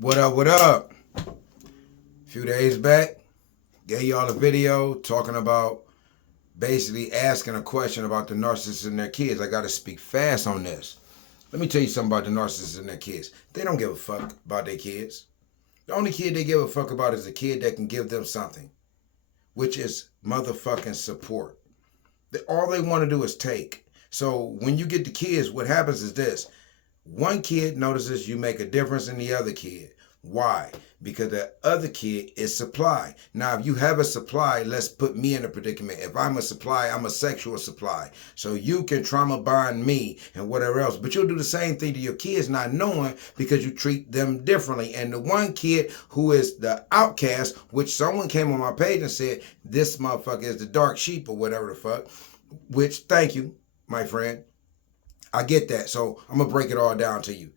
What up, what up? A few days back, gave y'all a video talking about basically asking a question about the narcissists and their kids. I gotta speak fast on this. Let me tell you something about the narcissists and their kids. They don't give a fuck about their kids. The only kid they give a fuck about is a kid that can give them something, which is motherfucking support. All they want to do is take. So when you get the kids, what happens is this. One kid notices you make a difference in the other kid. Why? Because the other kid is supply. Now, if you have a supply, let's put me in a predicament. If I'm a supply, I'm a sexual supply. So you can trauma bond me and whatever else. But you'll do the same thing to your kids not knowing because you treat them differently. And the one kid who is the outcast, which someone came on my page and said, this motherfucker is the dark sheep or whatever the fuck, which, thank you, my friend. I get that. So I'm going to break it all down to you.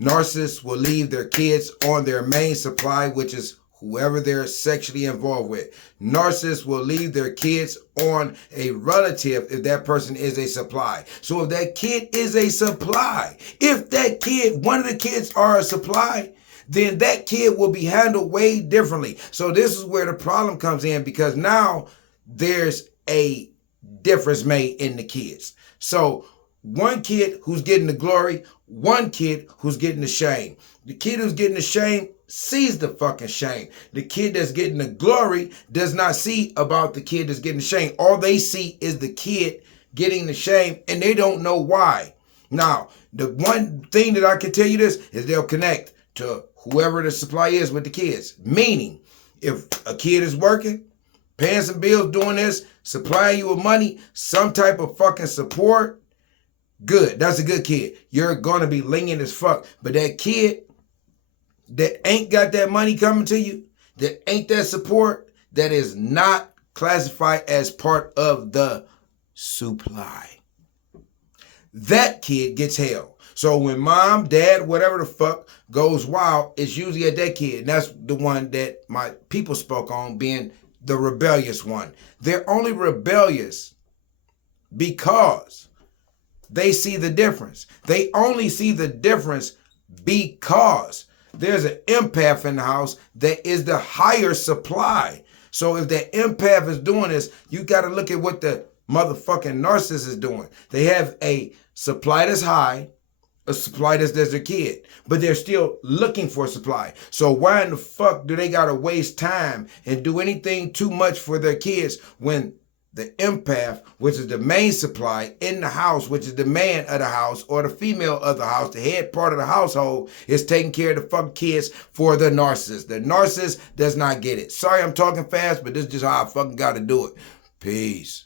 Narcissists will leave their kids on their main supply, which is whoever they're sexually involved with. Narcissists will leave their kids on a relative if that person is a supply. So if that kid is a supply, if that kid, one of the kids are a supply, then that kid will be handled way differently. So this is where the problem comes in, because now there's a difference made in the kids. So one kid who's getting the glory, one kid who's getting the shame. The kid who's getting the shame sees the fucking shame. The kid that's getting the glory does not see about the kid that's getting the shame. All they see is the kid getting the shame, and they don't know why. Now, the one thing that I can tell you this is they'll connect to whoever the supply is with the kids. Meaning, if a kid is working, paying some bills, doing this, supplying you with money, some type of fucking support, good. That's a good kid. You're going to be lenient as fuck. But that kid that ain't got that money coming to you, that ain't that support, that is not classified as part of the supply, that kid gets hell. So when mom, dad, whatever the fuck goes wild, it's usually at that kid. And that's the one that my people spoke on, being the rebellious one. They're only rebellious because they see the difference. They only see the difference because there's an empath in the house that is the higher supply. So if that empath is doing this, you got to look at what the motherfucking narcissist is doing. They have a supply that's high, a supply that's their kid, but they're still looking for supply. So why in the fuck do they got to waste time and do anything too much for their kids when the empath, which is the main supply in the house, which is the man of the house or the female of the house, the head part of the household, is taking care of the fucking kids for the narcissist. The narcissist does not get it. Sorry I'm talking fast, but this is just how I fucking got to do it. Peace.